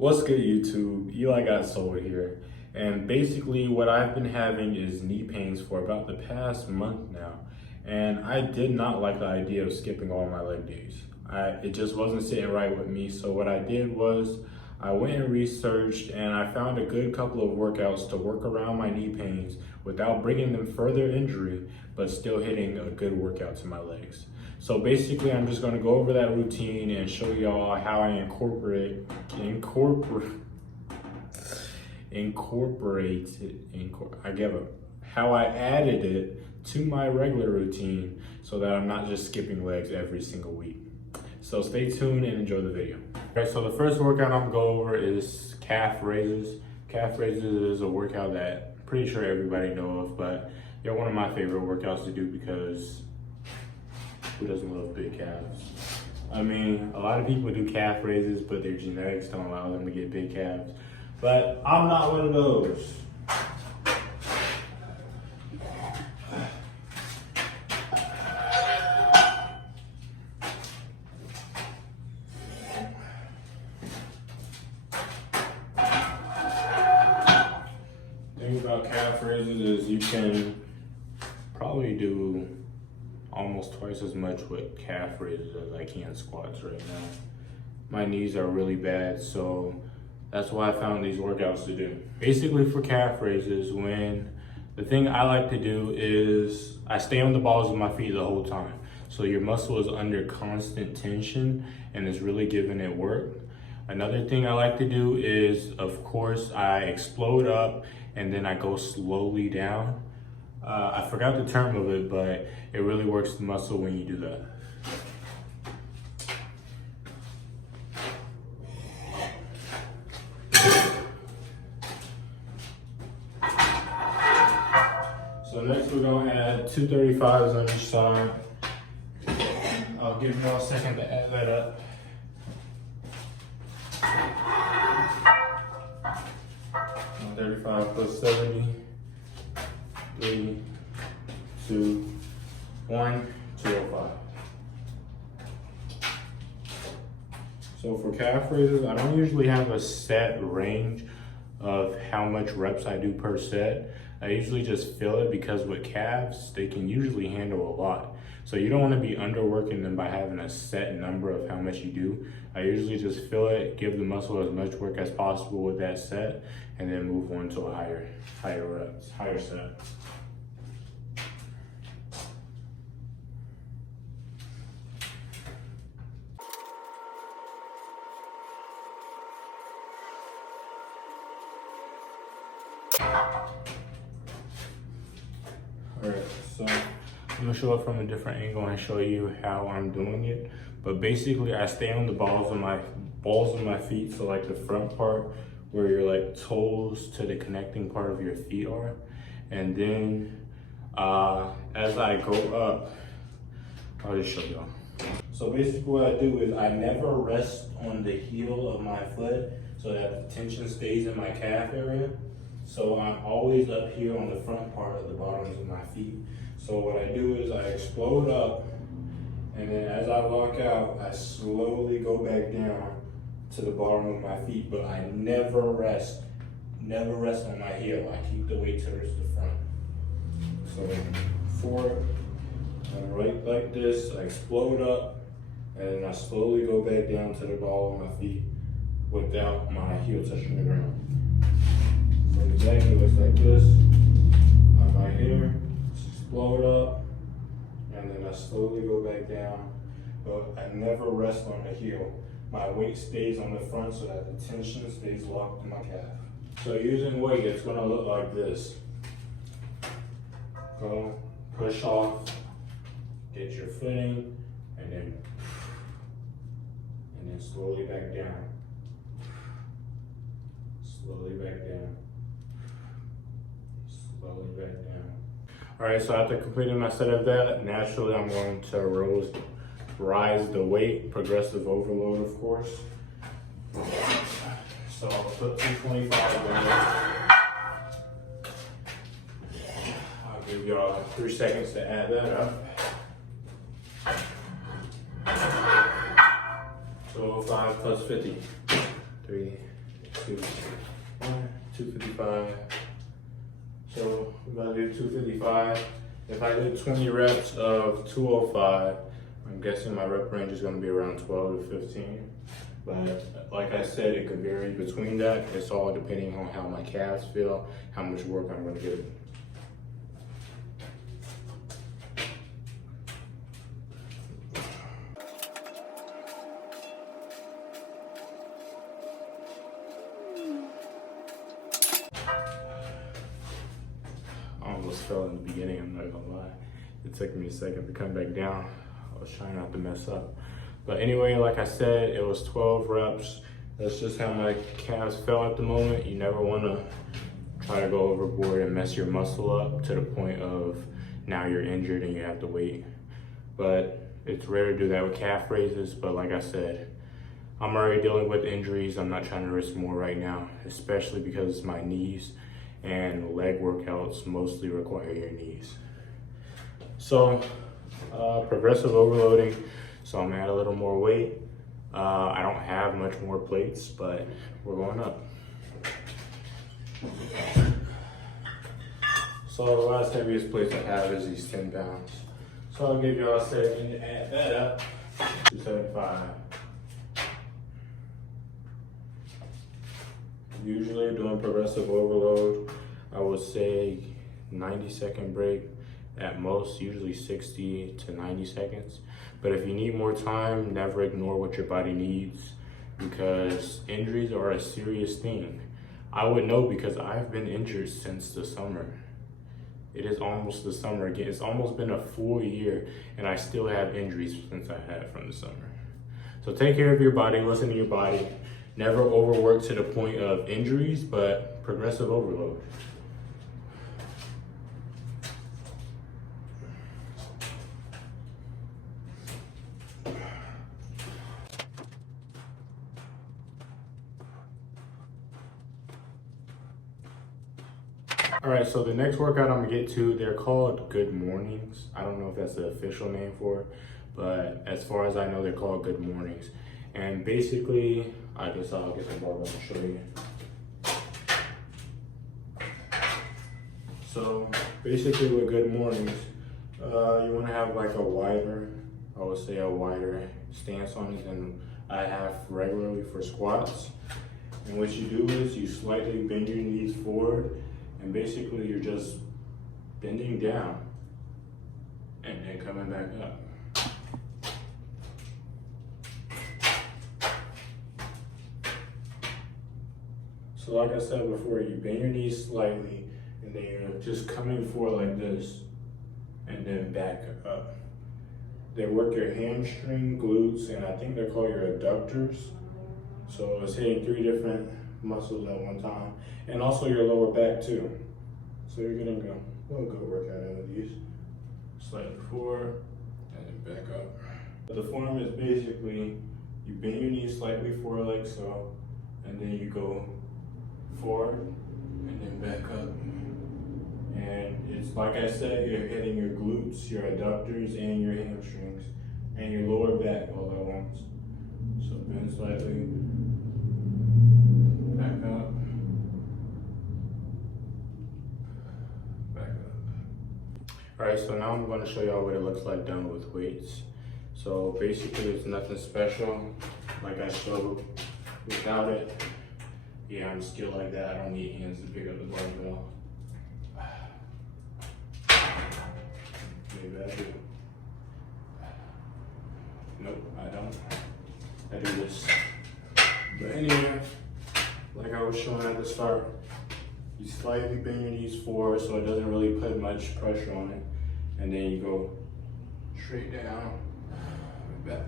What's good, YouTube? Eli Got Soul here. And basically what I've been having is knee pains for about the past month now. And I did not like the idea of skipping all my leg days. It just wasn't sitting right with me. So what I did was I went and researched and I found a good couple of workouts to work around my knee pains without bringing them further injury, but still hitting a good workout to my legs. So basically I'm just gonna go over that routine and show y'all how I how I added it to my regular routine so that I'm not just skipping legs every single week. So stay tuned and enjoy the video. Okay, so the first workout I'm gonna go over is calf raises. Calf raises is a workout that I'm pretty sure everybody know of, but they're one of my favorite workouts to do because who doesn't love big calves? I mean, a lot of people do calf raises, but their genetics don't allow them to get big calves. But I'm not one of those. The thing about calf raises is you can probably do almost twice as much with calf raises as I can squats right now. My knees are really bad, so that's why I found these workouts to do. Basically for calf raises, the thing I like to do is I stay on the balls of my feet the whole time. So your muscle is under constant tension and it's really giving it work. Another thing I like to do is, of course, I explode up and then I go slowly down. I forgot the term of it, but it really works the muscle when you do that. So next we're gonna add 235s on each side. I'll give you all a second to add that up. And 35 plus 70. 3, 2, 1, 205. So for calf raises, I don't usually have a set range of how much reps I do per set. I usually just feel it because with calves, they can usually handle a lot. So you don't want to be underworking them by having a set number of how much you do. I usually just feel it, give the muscle as much work as possible with that set, and then move on to a higher set. Alright, so I'm gonna show it from a different angle and show you how I'm doing it. But basically I stay on the balls of my feet, so like the front part where your like toes to the connecting part of your feet are. And then as I go up, I'll just show y'all. So basically what I do is I never rest on the heel of my foot so that the tension stays in my calf area. So I'm always up here on the front part of the bottoms of my feet. So what I do is I explode up, and then as I walk out, I slowly go back down to the bottom of my feet, but I never rest on my heel. I keep the weight towards the front. So forward, and right like this, I explode up, and then I slowly go back down to the ball of my feet without my heel touching the ground. So the back, it looks like this. I'm right here, explode up, and then I slowly go back down, but I never rest on the heel. My weight stays on the front so that the tension stays locked in my calf. So using weight, it's gonna look like this. Go, push off, get your footing, and then slowly back down. Slowly back down. Slowly back down. All right, so after completing my set of that, naturally I'm going to rise the weight, progressive overload, of course. So I'll put 225 there. I'll give y'all 3 seconds to add that up. 205 plus 50. 3, 255. So we're gonna do 255. If I did 20 reps of 205, I'm guessing my rep range is gonna be around 12 to 15. But like I said, it could vary between that. It's all depending on how my calves feel, how much work I'm gonna get. I almost fell in the beginning, I'm not gonna lie. It took me a second to come back down. I was trying not to mess up. But anyway, like I said, it was 12 reps. That's just how my calves felt at the moment. You never wanna try to go overboard and mess your muscle up to the point of now you're injured and you have to wait. But it's rare to do that with calf raises, but like I said, I'm already dealing with injuries. I'm not trying to risk more right now, especially because my knees and leg workouts mostly require your knees. So, progressive overloading. So I'm gonna add a little more weight. I don't have much more plates, but we're going up. So the last heaviest plates I have is these 10 pounds. So I'll give y'all a second to add that up. 275. Usually doing progressive overload, I would say 90-second break at most, usually 60 to 90 seconds. But if you need more time, never ignore what your body needs, because injuries are a serious thing. I would know because I've been injured since the summer. It is almost the summer again. It's almost been a full year and I still have injuries since I had from the summer. So take care of your body, listen to your body. Never overwork to the point of injuries, but progressive overload. All right, so the next workout I'm gonna get to, they're called Good Mornings. I don't know if that's the official name for it, but as far as I know, they're called Good Mornings. And basically, I guess I'll get the barbell and show you. So basically with Good Mornings, you wanna have like a wider, I would say a wider stance on it than I have regularly for squats. And what you do is you slightly bend your knees forward, and basically you're just bending down and then coming back up. So like I said before, you bend your knees slightly and then you're just coming forward like this and then back up. They work your hamstring, glutes, and I think they're called your adductors. So it's hitting 3 different muscles at one time, and also your lower back too. So you're gonna go, we'll go work out of these. Slightly forward, and then back up. The form is basically, you bend your knees slightly forward like so, and then you go forward, and then back up. And it's like I said, you're hitting your glutes, your adductors, and your hamstrings, and your lower back all at once. So bend slightly, back up, back up. All right, so now I'm going to show y'all what it looks like done with weights. So basically it's nothing special, like I showed without it. Yeah, I'm skilled like that. I don't need hands to pick up the barbell. Maybe I do. Nope, I don't. I do this. But anyway, like I was showing at the start, you slightly bend your knees forward so it doesn't really put much pressure on it. And then you go straight down and back.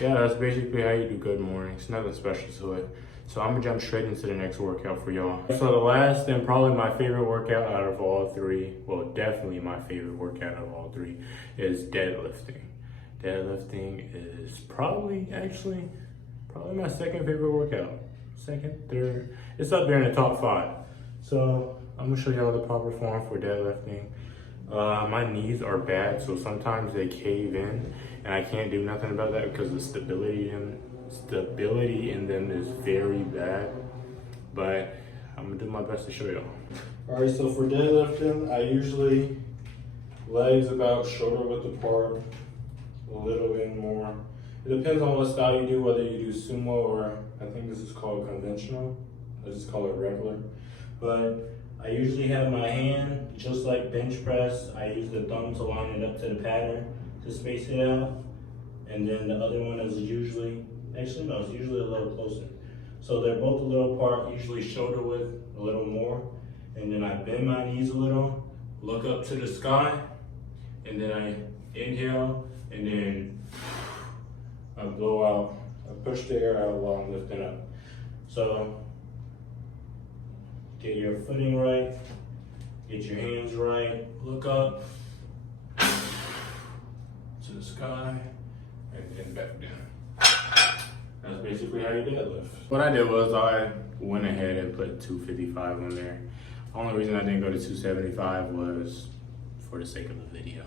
Yeah, that's basically how you do Good Mornings. Nothing special to it. So I'm gonna jump straight into the next workout for y'all. So the last and probably my favorite workout out of all 3, well, definitely my favorite workout out of all 3 is deadlifting. Deadlifting is probably my second favorite workout. Second, third, it's up there in the top 5. So I'm gonna show y'all the proper form for deadlifting. My knees are bad, so sometimes they cave in, and I can't do nothing about that because the stability in them is very bad. But I'm gonna do my best to show y'all. All right, so for deadlifting, I usually legs about shoulder width apart, a little bit more. It depends on what style you do, whether you do sumo or I think this is called conventional. I just call it regular. But I usually have my hand, just like bench press, I use the thumb to line it up to the pattern to space it out. And then the other one is usually, actually no, it's usually a little closer. So they're both a little apart, usually shoulder width a little more. And then I bend my knees a little, look up to the sky, and then I inhale, and then I blow out. I push the air out while I'm lifting up. So get your footing right, get your hands right, look up to the sky, and then back down. That's basically how you deadlift. What I did was I went ahead and put 255 on there. The only reason I didn't go to 275 was for the sake of the video.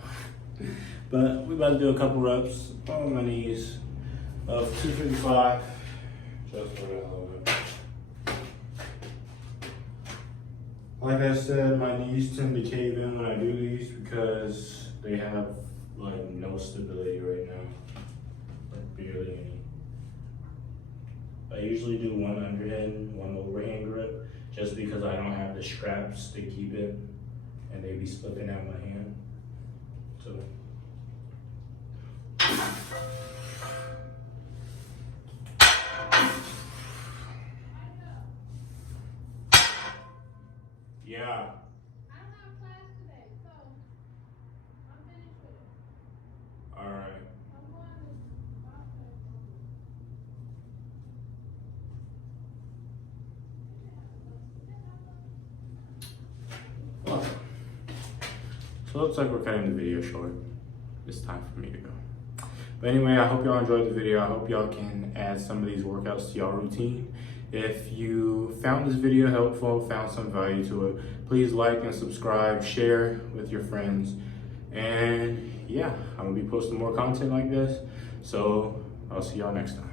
But we're about to do a couple reps on my knees of 255, just for that little bit. Like I said, my knees tend to cave in when I do these because they have like no stability right now, like barely any. I usually do one underhand, one overhand grip, just because I don't have the straps to keep it, and they be slipping out my hand. So. Yeah. I don't have class today, so I'm finished with it. All right. I'm going Awesome. So it looks like we're cutting the video short. It's time for me to go. But anyway, I hope y'all enjoyed the video. I hope y'all can add some of these workouts to y'all routine. If you found this video helpful, found some value to it, please like and subscribe, share with your friends. And yeah, I'm gonna be posting more content like this. So I'll see y'all next time.